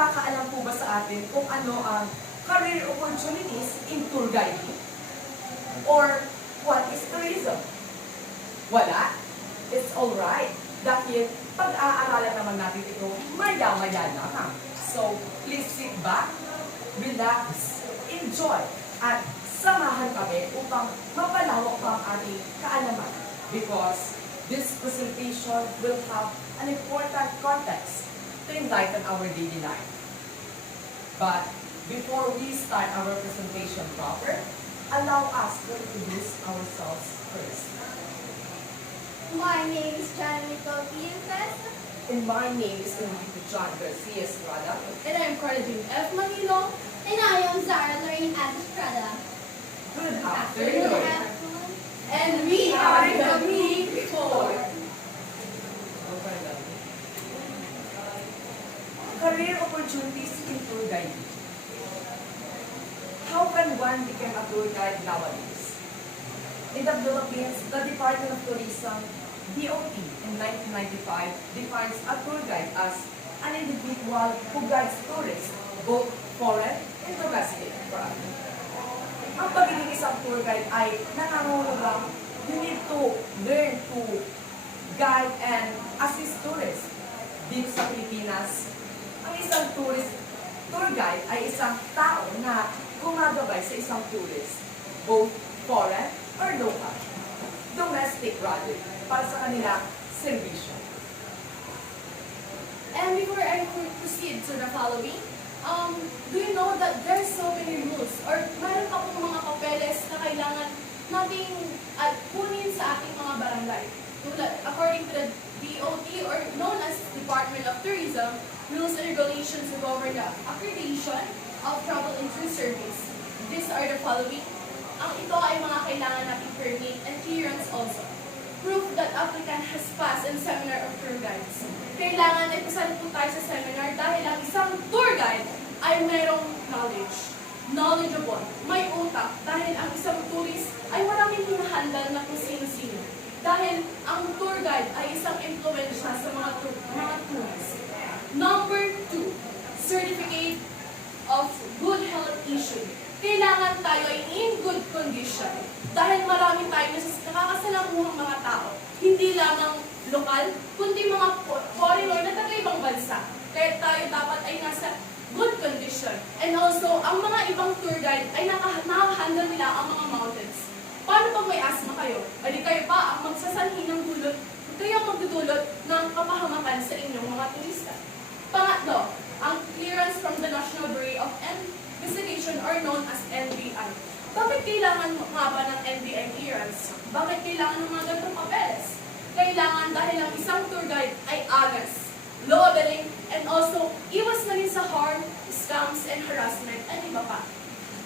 nakakaalam po ba sa atin kung ano ang career opportunities in tour guiding? Or what is tourism? Wala? It's alright. Dahil pag-aaralan naman natin ito maya-maya lang. So, please sit back, relax, enjoy, at samahan kami upang mapalawak pa ang ating kaalaman. Because this presentation will have an important context to enlighten our daily life. But before we start our presentation proper, allow us to introduce ourselves first. My name is John Nicole Pienfes. And my name is Enrique John Garcia Estrada. And I'm Cardin F. Manilo. And I am Zara Lorraine Estrada. Good afternoon. And we are the Big Four. Career opportunities in tour guiding. How can one become a tour guide nowadays? In the Philippines, the Department of Tourism, DOT, in 1995, defines a tour guide as an individual who guides tourists, both foreign and domestic. Ang pagiging isang tour guide ay nangangahulugang you need to learn to guide and assist tourists. Dito sa Pilipinas, ang isang tour guide ay isang tao na gumagabay sa isang tourist, both foreign or local, domestic rather, para sa kanilang servisyo. And before I proceed to the following, do you know that there's so many rules or meron pa pong mga papeles na kailangan nating kunin sa ating mga barangay? According to the DOT or known as Department of Tourism, rules and regulations to govern the accreditation of travel and tour service. These are the following. Ang ito ay mga kailangan nating permit and clearance also. Proof that applicant has passed in seminar of tour guides. Kailangan ay pasali po tayo sa seminar dahil ang isang tour guide ay mayroong knowledgeable, may utak, dahil ang isang tourist ay maraming hinahandal na kung sino-sino. Dahil ang tour guide ay isang impluensya sa mga tourists. Number 2, certificate of good health issue. Kailangan tayo ay in good condition. Dahil marami tayo nakakasalamuhang mga tao. Hindi lamang lokal, kundi mga foreigner na taga-ibang bansa. Kaya tayo dapat ay nasa good condition. And also, ang mga ibang tour guide ay nakahandle nila ang mga mountains. Paano pag may asthma kayo? Ay kayo pa ang magsasanhi ng dulot, kayo ang magdudulot ng kapahamakan sa inyong mga turista. Pangatlo, ang clearance from the National Bureau of Investigation or known as NBI. Bakit kailangan nga ba ng NBI clearance? Bakit kailangan ng mga ganitong papeles? Kailangan dahil ang isang tour guide ay honest, law-abiding, and also iwas na rin sa harm, scams, and harassment, and iba pa.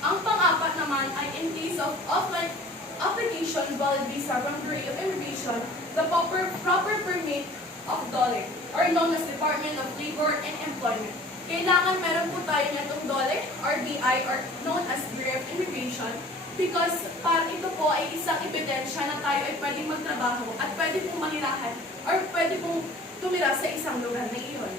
Ang pang-apat naman ay in case of offline application valid visa from Bureau of Immigration, the proper permit of DOLE, or known as Department of Labor and Employment. Kailangan meron po tayo nitong DOLE, RBI, or known as Bureau of Immigration, because ito po ay isang ebidensya na tayo ay pwedeng magtrabaho at pwede pong manirahan or pwede pong tumira sa isang lugar na iyon.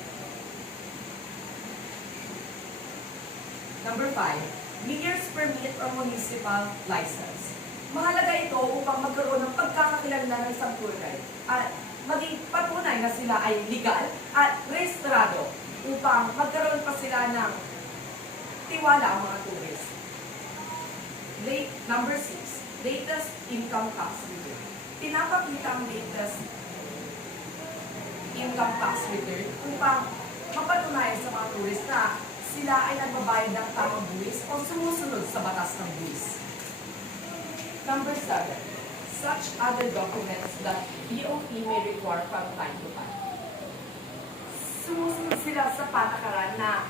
Number 5, mayor's permit or municipal license. Mahalaga ito upang magkaroon ng pagkakakilanlan ng isang tour guide at maging patunay na sila ay legal at rehistrado upang magkaroon pa sila ng tiwala ang mga tourist. Number 6, latest income tax return. Pinapakita ang latest income tax return upang mapatunayan sa mga tourist na sila ay nagbabayad ng tamang buwis o sumusunod sa batas ng buwis. Number 7, such other documents that DOT may require from time to time. Sumusunod sila sa patakaran na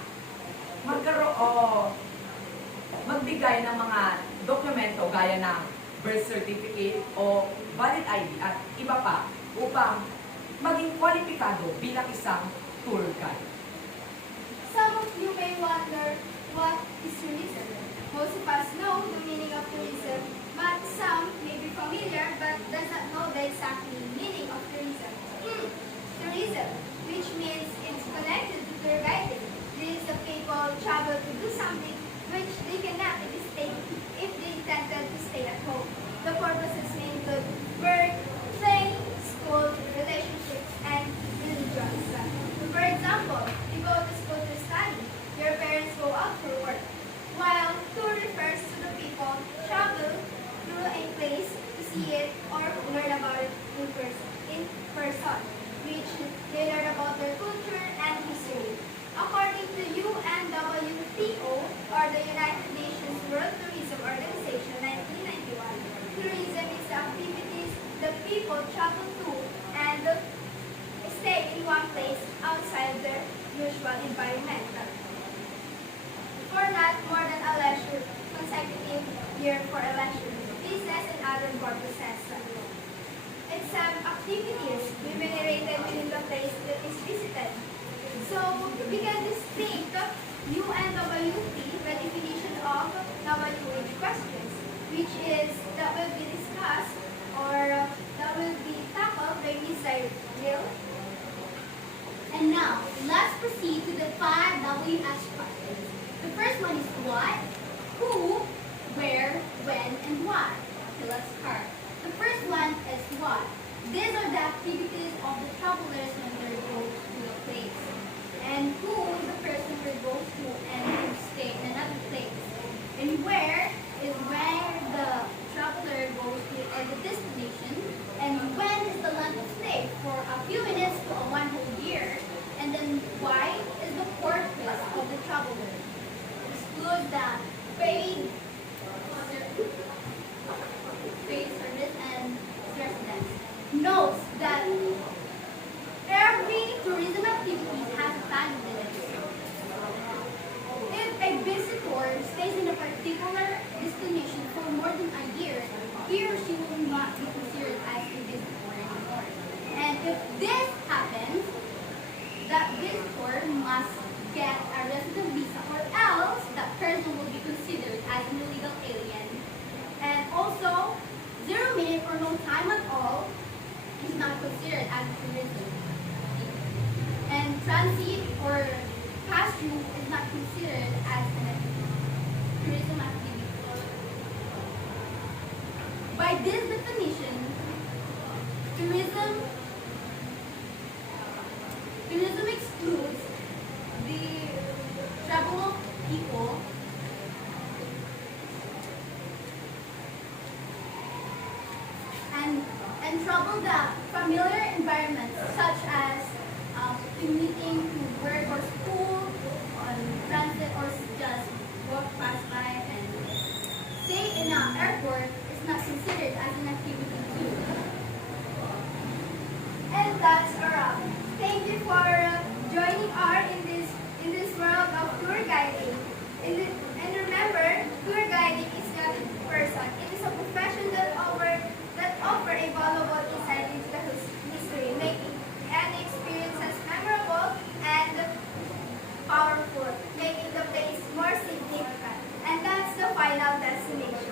magbigay ng mga dokumento gaya ng birth certificate o valid ID at iba pa upang maging kwalipikado bilang isang tour guide. Some of you may wonder what is tourism. Most of us know the meaning of tourism, but some may be familiar but does not know the exact meaning of tourism. Tourism, which means it's connected to tour guiding. This is the You go to school to study. Your parents go out for work. While tour refers to the people travel through a place to see it or learn about it in person, which they learn about their culture and history. According to UNWTO, or the United Nations World Tourism Organization, 1991, tourism is the activities the people travel to and stay in one place outside their usual environment for not more than a leisure consecutive year for a leisure, business, and other purposes. Except activities remunerated within the place that is visited. So we can distinct UNWT, the definition of WH questions, which is that will be discussed or that will be tackled by Ms. Zyril. And now, let's proceed to the 5 WH questions. The first one is what, who, where, when, and why. Okay, let's start. The first one is what. These are the activities of the travelers when they go to a place. And who is the person who goes to and who stay in another place. And where is where the traveler goes to or the destination. And when is the length of stay, for a few minutes to a 1 whole year. And then why is the purpose of the traveler. Exclude the paid service and residence. Notes that every tourism activity has a time limit. If a visitor stays in a particular destination for more than a year, he or she will not be considered as a visitor anymore. And if this happens, that visitor must get a resident visa, or else that person will be considered as an illegal alien. And also, 0 minute or no time at all is not considered as tourism. And transit or pass-through is not considered as a tourism activity. By this definition, tourism excludes the travel of people and travel the familiar environments such as commuting to work or school, on transit, or just walk past by, and stay in an airport is not considered as an activity too. And that's a wrap. Thank you for joining us in this world of tour guiding. And remember, tour guiding is not a person. It is a profession that offer a valuable insight into the history, making any experiences memorable and powerful, making the place more significant. And that's the final destination.